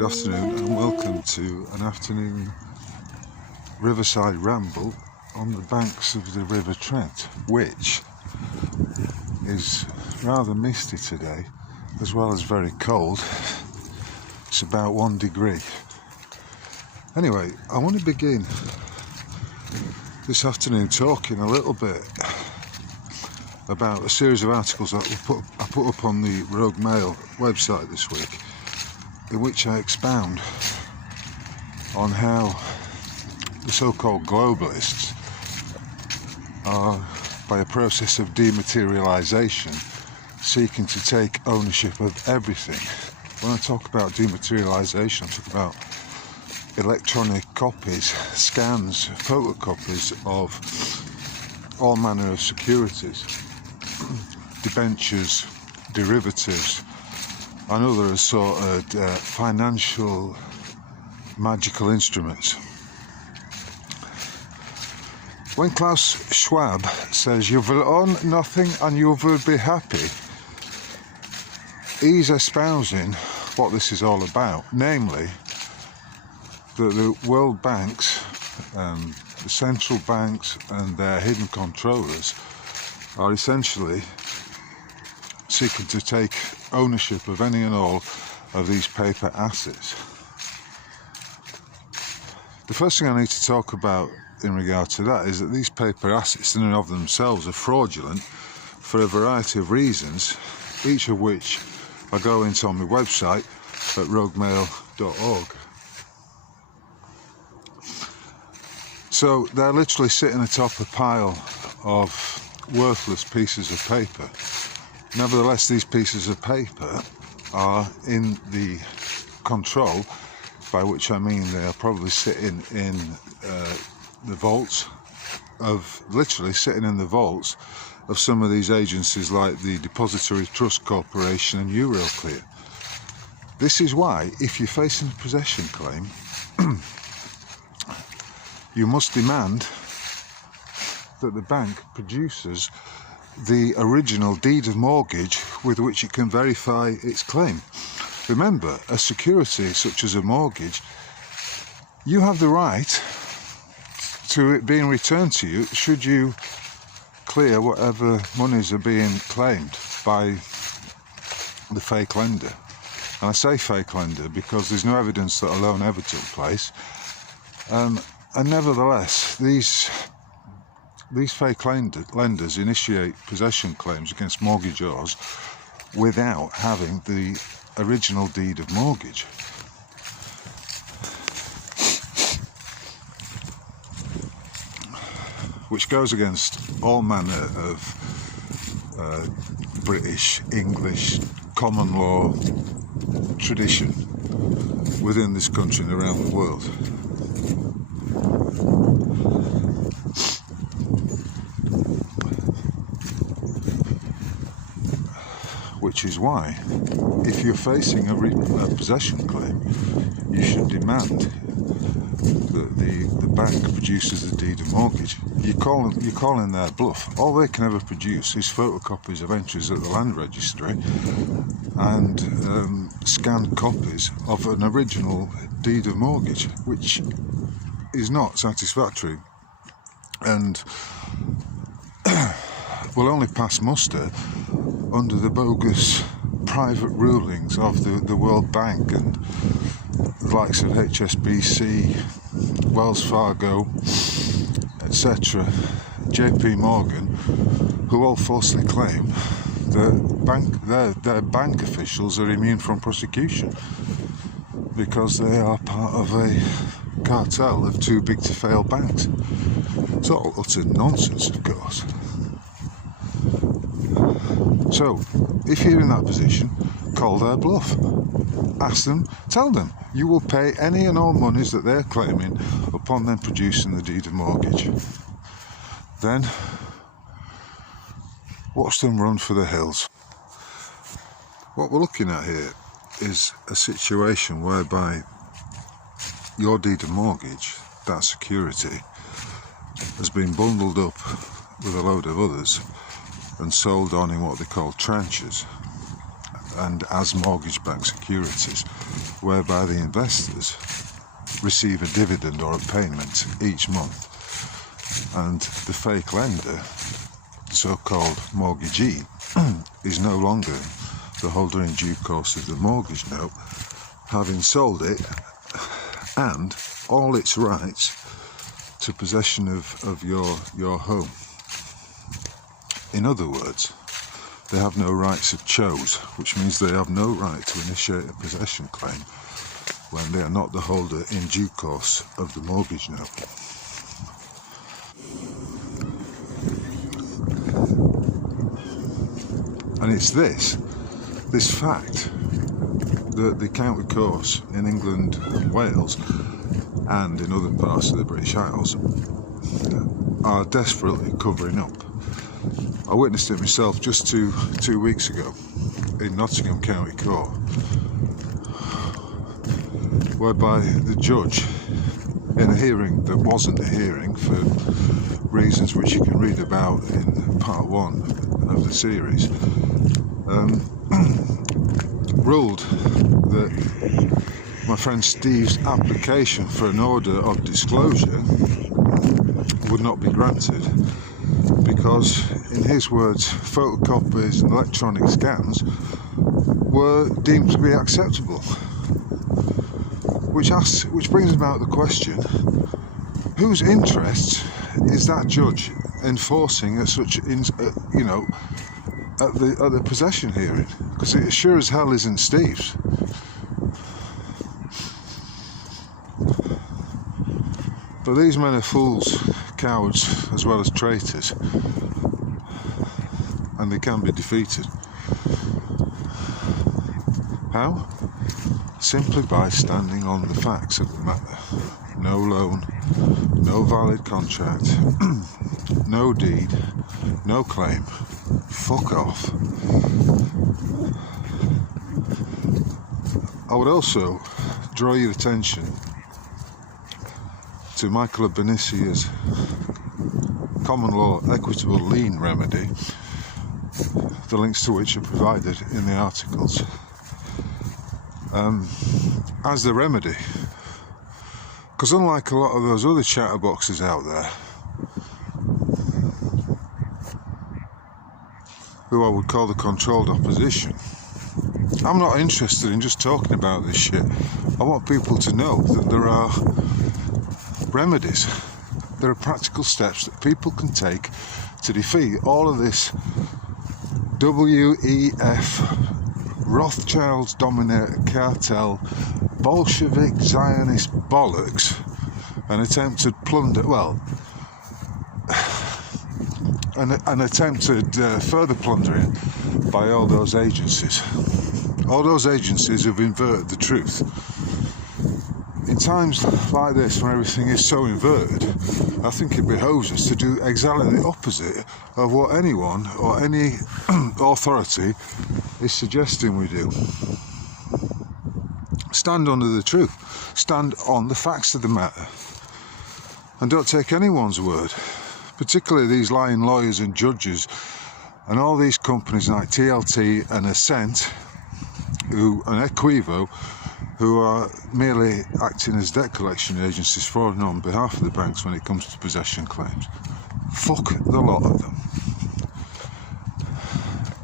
good afternoon and welcome to an afternoon riverside ramble on the banks of the River Trent, which is rather misty today as well as very cold. It's about 1 degree. Anyway, I want to begin this afternoon talking a little bit about a series of articles that I put up on the Rogue Mail website this week, in which I expound on how the so-called globalists are, by a process of dematerialisation, seeking to take ownership of everything. When I talk about dematerialisation, I talk about electronic copies, scans, photocopies of all manner of securities, debentures, derivatives, and other sort of financial magical instruments. When Klaus Schwab says you will own nothing and you will be happy, he's espousing what this is all about, namely that the world banks, the central banks and their hidden controllers are essentially seeking to take ownership of any and all of these paper assets. The first thing I need to talk about in regard to that is that these paper assets in and of themselves are fraudulent for a variety of reasons, each of which I go into on my website at roguemail.org. So they're literally sitting atop a pile of worthless pieces of paper. Nevertheless, these pieces of paper are in the control, by which I mean they are probably sitting in the vaults of, literally sitting in the vaults of some of these agencies like the Depository Trust Corporation and Euroclear. This is why, if you're facing a possession claim, you must demand that the bank produces the original deed of mortgage with which it can verify its claim. Remember, a security such as a mortgage, you have the right to it being returned to you should you clear whatever monies are being claimed by the fake lender. And I say fake lender because there's no evidence that a loan ever took place. And nevertheless, these fake lenders initiate possession claims against mortgagors without having the original deed of mortgage. Which goes against all manner of British, English, common law tradition within this country and around the world. Which is why, if you're facing a possession claim, you should demand that the bank produces the deed of mortgage. You're calling their bluff. All they can ever produce is photocopies of entries at the land registry and scanned copies of an original deed of mortgage, which is not satisfactory and will only pass muster under the bogus private rulings of the World Bank and the likes of HSBC, Wells Fargo, etc., JP Morgan, who all falsely claim that their bank officials are immune from prosecution because they are part of a cartel of too big to fail banks. It's all utter nonsense, of course. So, if you're in that position, call their bluff. Ask them, tell them you will pay any and all monies that they're claiming upon them producing the deed of mortgage. Then, watch them run for the hills. What we're looking at here is a situation whereby your deed of mortgage, that security, has been bundled up with a load of others and sold on in what they call tranches. and as mortgage-backed securities, whereby the investors receive a dividend or a payment each month, and the fake lender, so-called mortgagee, is no longer the holder in due course of the mortgage note, having sold it and all its rights to possession of your home. In other words, they have no rights of chose, which means they have no right to initiate a possession claim when they are not the holder in due course of the mortgage note. And it's this fact that the county courts in England and Wales and in other parts of the British Isles are desperately covering up. I witnessed it myself just two weeks ago in Nottingham County Court, whereby the judge, in a hearing that wasn't a hearing for reasons which you can read about in part 1 of the series, ruled that my friend Steve's application for an order of disclosure would not be granted because, in his words, photocopies and electronic scans were deemed to be acceptable. Which brings about the question, whose interests is that judge enforcing at such, at the possession hearing? Because it sure as hell isn't Steve's. But these men are fools, cowards, as well as traitors, and they can be defeated. How? Simply by standing on the facts of the matter. No loan, no valid contract, no deed, no claim. Fuck off. I would also draw your attention to Michael Benicia's common law equitable lien remedy, the links to which are provided in the articles, as the remedy. Because unlike a lot of those other chatterboxes out there, who I would call the controlled opposition, I'm not interested in just talking about this shit. I want people to know that there are remedies, there are practical steps that people can take to defeat all of this WEF, Rothschilds dominated cartel, Bolshevik Zionist bollocks, and attempted plunder, an attempted further plundering by all those agencies. All those agencies have inverted the truth. In times like this, when everything is so inverted, I think it behoves us to do exactly the opposite of what anyone or any authority is suggesting we do. Stand under the truth. Stand on the facts of the matter. And don't take anyone's word, particularly these lying lawyers and judges and all these companies like TLT and Ascent, and Equitable, who are merely acting as debt collection agencies for and on behalf of the banks when it comes to possession claims. Fuck the lot of them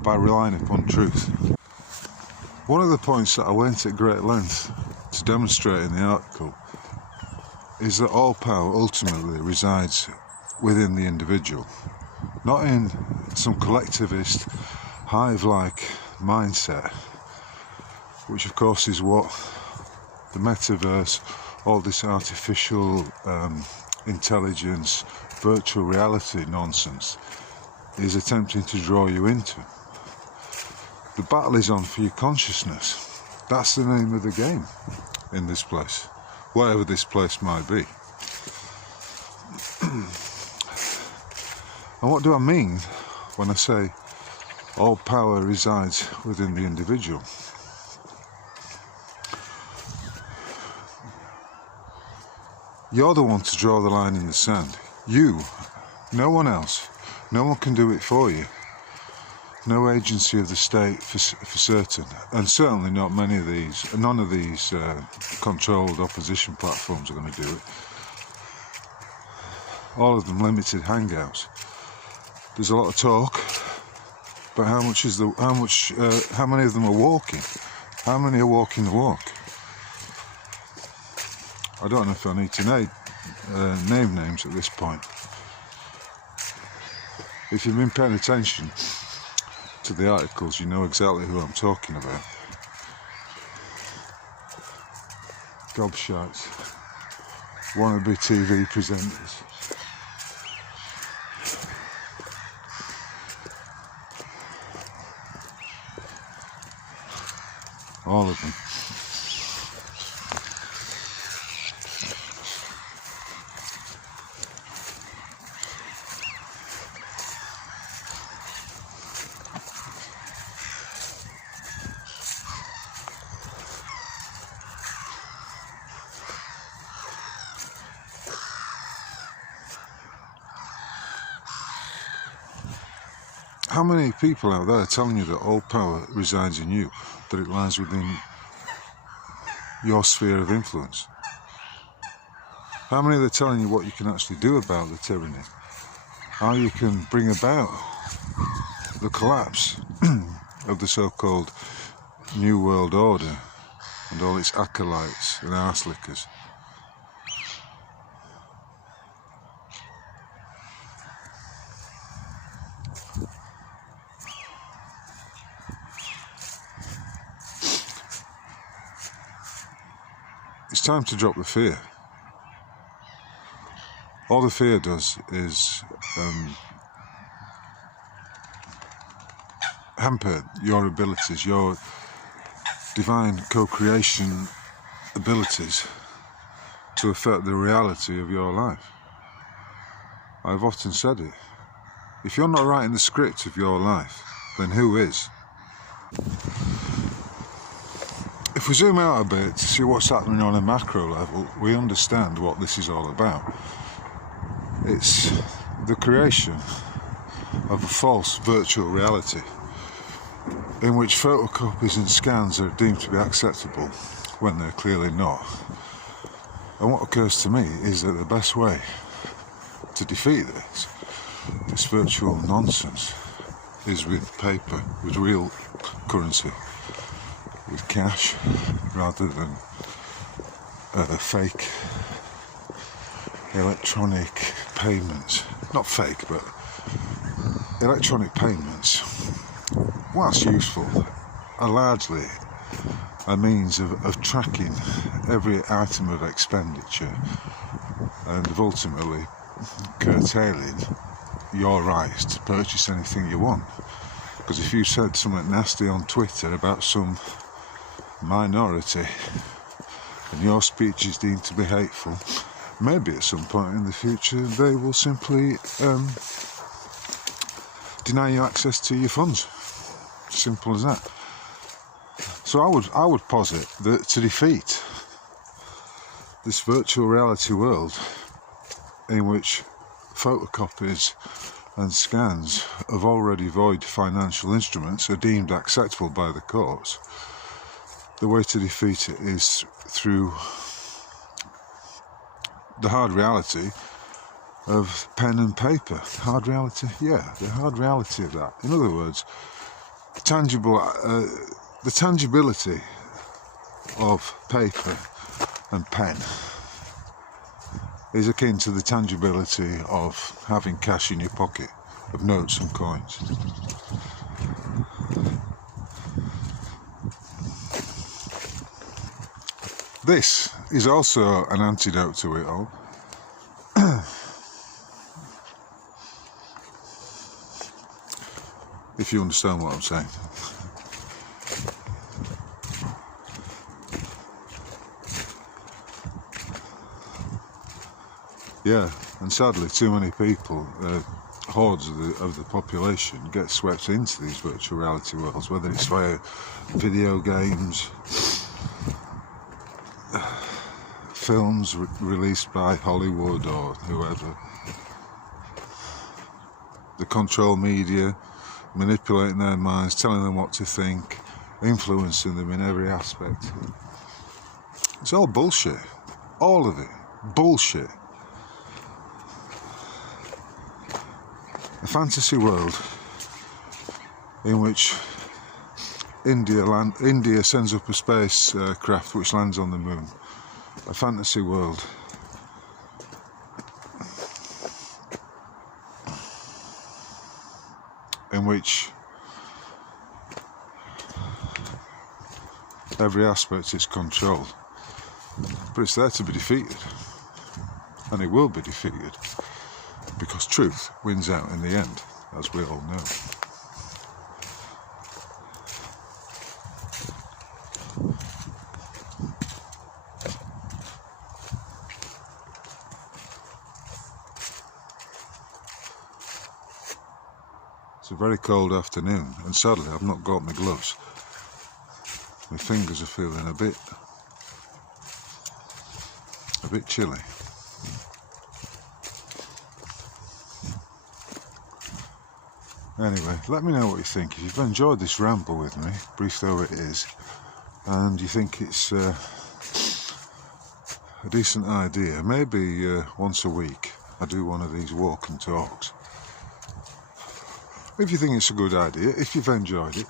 by relying upon truth. One of the points that I went at great length to demonstrate in the article is that all power ultimately resides within the individual, not in some collectivist, hive-like mindset, which of course is what the metaverse, all this artificial intelligence, virtual reality nonsense is attempting to draw you into. The battle is on for your consciousness. That's the name of the game in this place, whatever this place might be. And what do I mean when I say all power resides within the individual? You're the one to draw the line in the sand. You, no one else. No one can do it for you. no agency of the state for certain, and certainly not none of these controlled opposition platforms are going to do it. All of them limited hangouts. There's a lot of talk, but how many of them are walking? How many are walking the walk? I don't know if I need to name names at this point. If you've been paying attention to the articles, you know exactly who I'm talking about. Gobshites, wannabe TV presenters. All of them. How many people out there are telling you that all power resides in you, that it lies within your sphere of influence? How many are telling you what you can actually do about the tyranny? How you can bring about the collapse of the so-called New World Order and all its acolytes and arse-lickers? It's time to drop the fear. All the fear does is hamper your abilities, your divine co-creation abilities to affect the reality of your life. I've often said it. If you're not writing the script of your life, then who is? If we zoom out a bit to see what's happening on a macro level, we understand what this is all about. It's the creation of a false virtual reality in which photocopies and scans are deemed to be acceptable when they're clearly not. And what occurs to me is that the best way to defeat this virtual nonsense, is with paper, with real currency, with cash, rather than fake electronic payments. Not fake, but electronic payments, whilst useful, are largely a means of tracking every item of expenditure and of ultimately curtailing your rights to purchase anything you want. Because if you said something nasty on Twitter about some minority and your speech is deemed to be hateful, maybe at some point in the future they will simply deny you access to your funds. Simple as that. So I would posit that to defeat this virtual reality world in which photocopies and scans of already void financial instruments are deemed acceptable by the courts, the way to defeat it is through the hard reality of pen and paper. Hard reality? Yeah, the hard reality of that. In other words, the tangibility of paper and pen is akin to the tangibility of having cash in your pocket, of notes and coins. This is also an antidote to it all. If you understand what I'm saying. Yeah, and sadly too many people, hordes of the population, get swept into these virtual reality worlds, whether it's via video games, films released by Hollywood or whoever, the control media, manipulating their minds, telling them what to think, influencing them in every aspect. It's all bullshit. All of it. Bullshit. A fantasy world in which India sends up a spacecraft which lands on the moon. A fantasy world in which every aspect is controlled. But it's there to be defeated. And it will be defeated. Because truth wins out in the end, as we all know. It's a very cold afternoon, and sadly I've not got my gloves. My fingers are feeling a bit chilly. Anyway, let me know what you think. If you've enjoyed this ramble with me, brief though it is, and you think it's a decent idea, maybe once a week I do one of these walk and talks. If you think it's a good idea, if you've enjoyed it,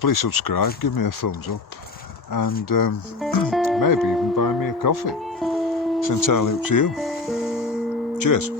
please subscribe, give me a thumbs up, and maybe even buy me a coffee. It's entirely up to you. Cheers.